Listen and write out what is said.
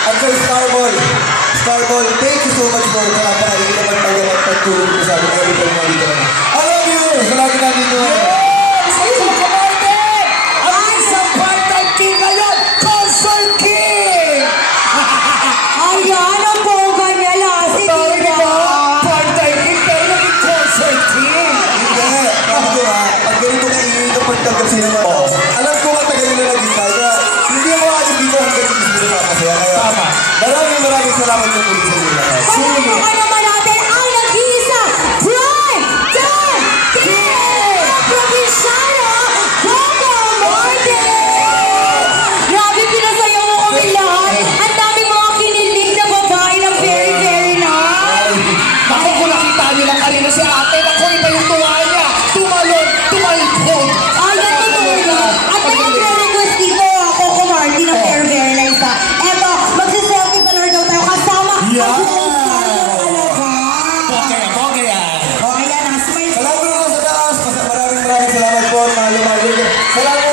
At kay Starball. Starball, thank you so much po. Napakaigit naman tayo magpagtulong ko sa akin every time na dito naman. I love you! Salagi namin doon. Sa isang kamarte, ang isang part-time king ngayon, Consol King! Ayan ang bongga niya, Lassie, Tawag diba? ba? Part-time king pero naging Consol King! Hindi. Sabi ko nga, pag ganito kaingin kapag tanggap sila na ito, alam ko matagal na naging kaya. Hindi ako agad dito hanggang sa gusto nila masaya. Kaya, Tama. maraming salamat po ulit sa inyo lahat. Palakpakan naman natin ang nag-iisa Prime Time King! Ang probinsyano, Coco Martin! Grabe, pinasaya mo kami lahat. Ang daming mga kinilig na babae ng very, very nice. Ako kung nakita niyo lang kanina si ate, ako iba yung tuwa niya. Tumalon, tumalbog. Ay, totoo yan. At may nagre-request dito, Coco Martin ng very, very nice ha. Eto, magsiselfie pa daw tayo kasama ang Yeah. buong Star talaga. Okay yan. O, ayan ha, smile. Salamat po sa taas. Maraming salamat po. Mahal. Salamat